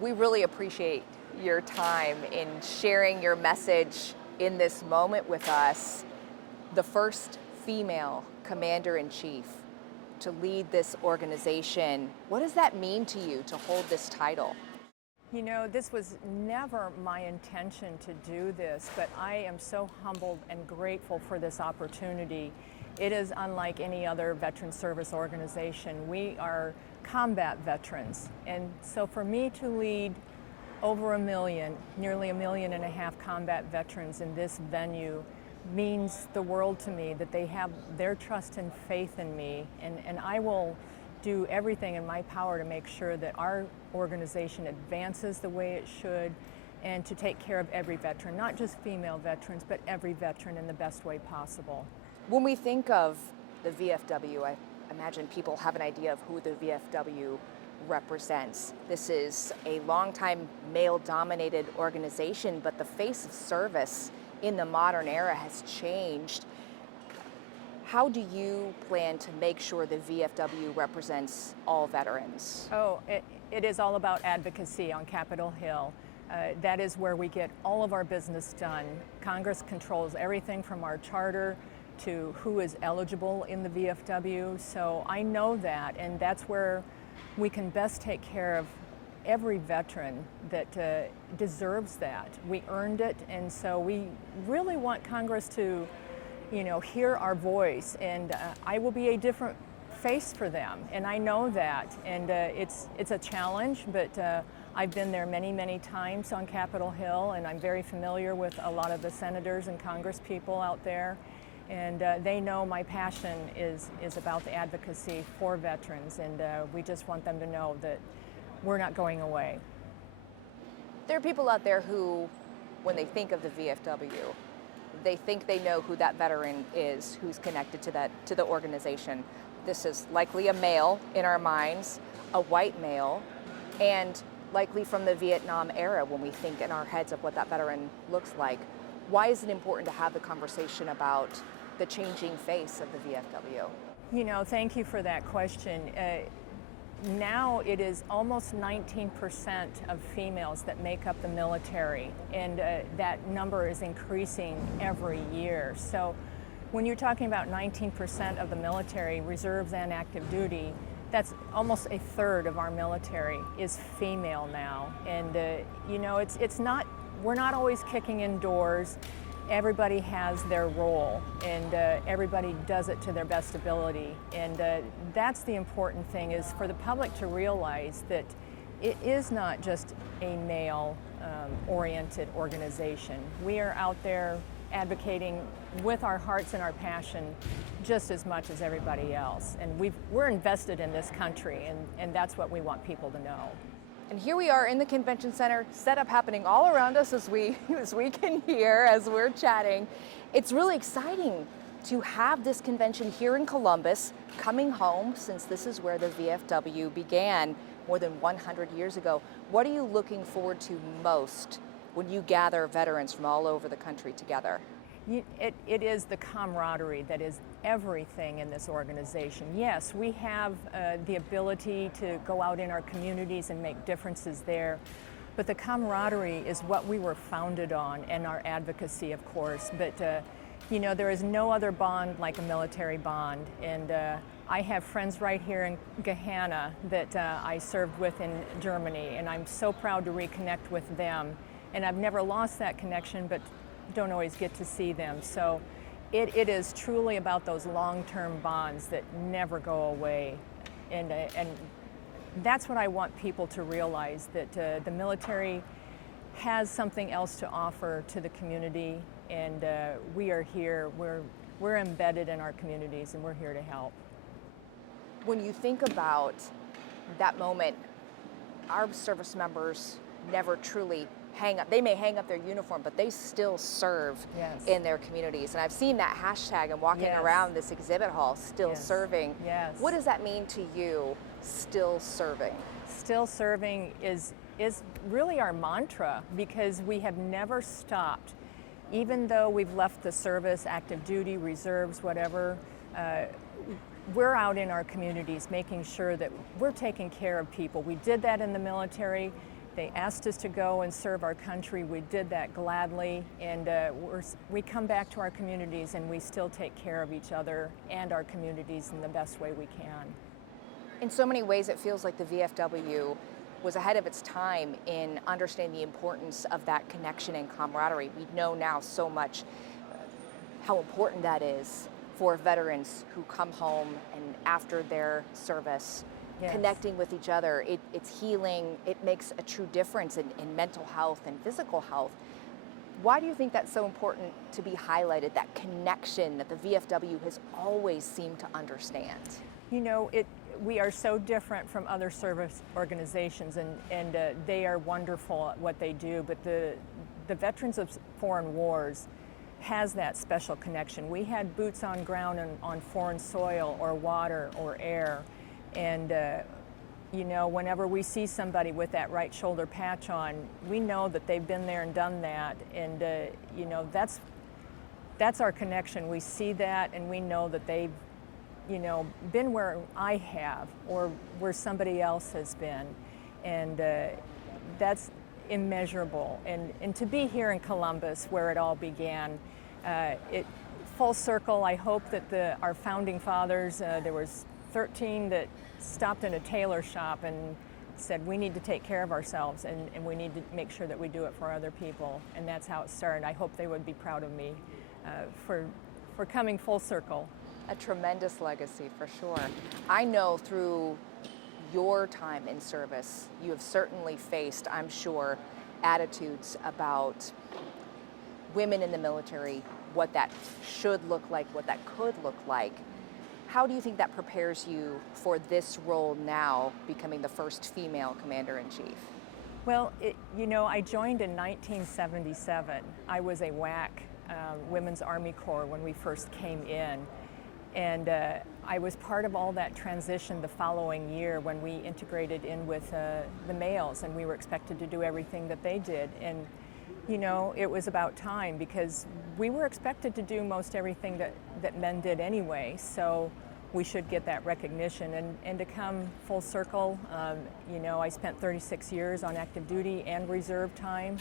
We really appreciate your time in sharing your message in this moment with us. The first female commander-in-chief to lead this organization. What does that mean to you to hold this title? You know, this was never my intention to do this, but I am so humbled and grateful for this opportunity. It is unlike any other veteran service organization. We are combat veterans, and so for me to lead over 1 million, nearly 1.5 million combat veterans in this venue means the world to me, that they have their trust and faith in me, and I will do everything in my power to make sure that our organization advances the way it should and to take care of every veteran, not just female veterans, but every veteran in the best way possible. When we think of the VFW, I imagine people have an idea of who the VFW represents. This is a longtime male-dominated organization, but the face of service in the modern era has changed. How do you plan to make sure the VFW represents all veterans? Oh, it is all about advocacy on Capitol Hill. That is where we get all of our business done. Congress controls everything from our charter to who is eligible in the VFW. So I know that, and that's where we can best take care of every veteran that deserves that. We earned it, and so we really want Congress to hear our voice, and I will be a different face for them, and I know that, and it's a challenge, but I've been there many times on Capitol Hill, and I'm very familiar with a lot of the senators and Congress people out there, and they know my passion is about the advocacy for veterans, and we just want them to know that we're not going away. There are people out there who, when they think of the VFW, they think they know who that veteran is, who's connected to the organization. This is likely a male in our minds, a white male, and likely from the Vietnam era when we think in our heads of what that veteran looks like. Why is it important to have the conversation about the changing face of the VFW? Thank you for that question. Now it is almost 19% of females that make up the military, and that number is increasing every year. So when you're talking about 19% of the military, reserves and active duty, that's almost a third of our military is female now. And we're not always kicking in doors. Everybody has their role, and everybody does it to their best ability. And that's the important thing, is for the public to realize that it is not just a male-oriented organization. We are out there advocating with our hearts and our passion just as much as everybody else. And we're invested in this country, and that's what we want people to know. And here we are in the convention center, setup happening all around us as we can hear as we're chatting. It's really exciting to have this convention here in Columbus, coming home, since this is where the VFW began more than 100 years ago. What are you looking forward to most when you gather veterans from all over the country together? It is the camaraderie that is everything in this organization. Yes, we have the ability to go out in our communities and make differences there, but the camaraderie is what we were founded on, and our advocacy, of course. But there is no other bond like a military bond, and I have friends right here in Gehenna that I served with in Germany, and I'm so proud to reconnect with them. And I've never lost that connection, but don't always get to see them. So it is truly about those long-term bonds that never go away. And that's what I want people to realize, that the military has something else to offer to the community, and we are here, we're embedded in our communities, and we're here to help. When you think about that moment, our service members never truly hang up. They may hang up their uniform, but they still serve in their communities. And I've seen that hashtag and walking around this exhibit hall, still serving. Yes. What does that mean to you, still serving? Still serving is really our mantra, because we have never stopped. Even though we've left the service, active duty, reserves, whatever, we're out in our communities making sure that we're taking care of people. We did that in the military, They asked us to go and serve our country. We did that gladly, and we come back to our communities and we still take care of each other and our communities in the best way we can. In so many ways, it feels like the VFW was ahead of its time in understanding the importance of that connection and camaraderie. We know now so much how important that is for veterans who come home and after their service, Yes. connecting with each other. It's healing. It makes a true difference in mental health and physical health. Why do you think that's so important to be highlighted, that connection that the VFW has always seemed to understand? You know, we are so different from other service organizations, and they are wonderful at what they do, but the Veterans of Foreign Wars has that special connection. We had boots on ground on foreign soil or water or air, and you know, whenever we see somebody with that right shoulder patch on, we know that they've been there and done that, and you know, that's our connection. We see that, and we know that they've, you know, been where I have or where somebody else has been, and that's immeasurable. And to be here in Columbus, where it all began, it full circle. I hope that our founding fathers, there was 13 that stopped in a tailor shop and said, we need to take care of ourselves, and we need to make sure that we do it for other people, and that's how it started. I hope they would be proud of me for coming full circle. A tremendous legacy, for sure. I know through your time in service, you have certainly faced, I'm sure, attitudes about women in the military, what that should look like, what that could look like. How do you think that prepares you for this role now, becoming the first female commander-in-chief? Well, you know, I joined in 1977. I was a WAC, Women's Army Corps, when we first came in. And I was part of all that transition the following year when we integrated in with the males, and we were expected to do everything that they did. And, you know, it was about time, because we were expected to do most everything that men did anyway, so we should get that recognition. And to come full circle, you know, I spent 36 years on active duty and reserve time.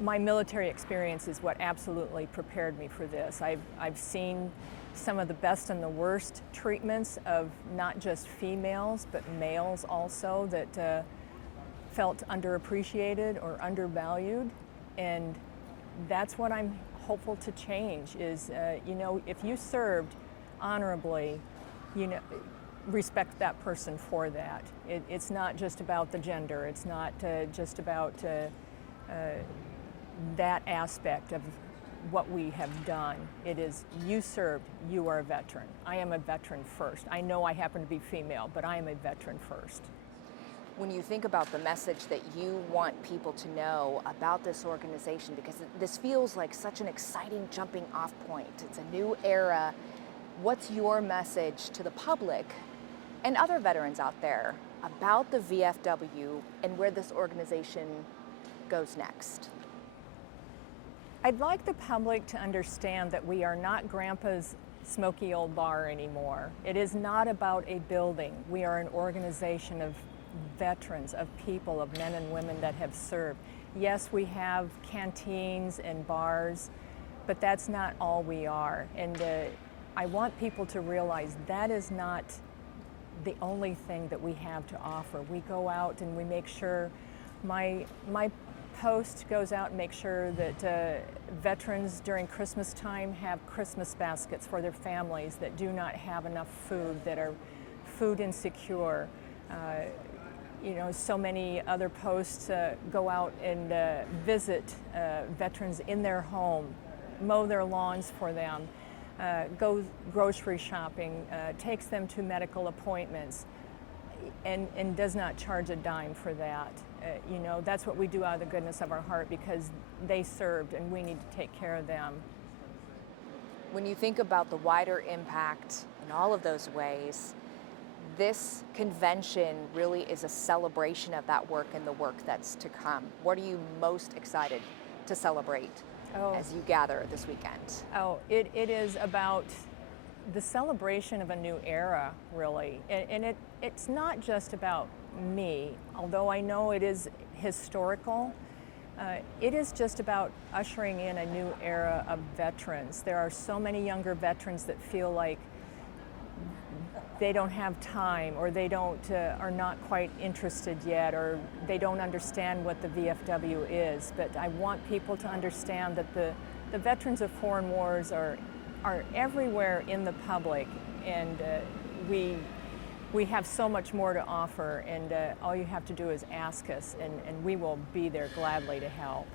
My military experience is what absolutely prepared me for this. I've seen some of the best and the worst treatments of not just females, but males also, that felt underappreciated or undervalued. And that's what I'm hopeful to change is, you know, if you served honorably, you know, respect that person for that. It's not just about the gender. It's not just about that aspect of what we have done. It is, you served, you are a veteran. I am a veteran first. I know I happen to be female, but I am a veteran first. When you think about the message that you want people to know about this organization, because this feels like such an exciting jumping off point. It's a new era. What's your message to the public and other veterans out there about the VFW and where this organization goes next? I'd like the public to understand that we are not Grandpa's smoky old bar anymore. It is not about a building. We are an organization of veterans, of people, of men and women that have served. Yes, we have canteens and bars, but that's not all we are. And I want people to realize that is not the only thing that we have to offer. We go out and we make sure, my post goes out and makes sure that veterans during Christmas time have Christmas baskets for their families that do not have enough food, that are food insecure. You know, so many other posts go out and visit veterans in their home, mow their lawns for them, go grocery shopping, takes them to medical appointments, and does not charge a dime for that. You know, that's what we do out of the goodness of our heart, because they served and we need to take care of them. When you think about the wider impact in all of those ways, this convention really is a celebration of that work and the work that's to come. What are you most excited to celebrate as you gather this weekend? Oh, it is about the celebration of a new era, really. And it's not just about me, although I know it is historical, it is just about ushering in a new era of veterans. There are so many younger veterans that feel like they don't have time, or they are not quite interested yet, or they don't understand what the VFW is. But I want people to understand that the veterans of foreign wars are everywhere in the public, and we have so much more to offer, and all you have to do is ask us, and we will be there gladly to help.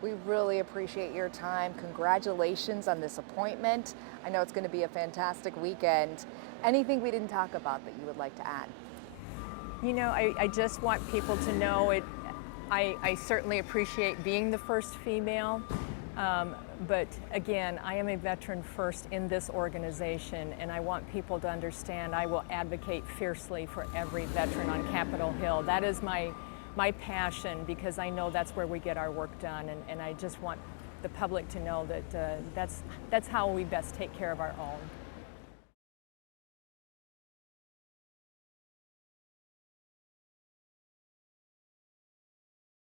We really appreciate your time. Congratulations on this appointment. I know it's going to be a fantastic weekend. Anything we didn't talk about that you would like to add? You know, I just want people to know it. I certainly appreciate being the first female, but again, I am a veteran first in this organization, and I want people to understand I will advocate fiercely for every veteran on Capitol Hill. That is my passion, because I know that's where we get our work done, and I just want the public to know that that's how we best take care of our own.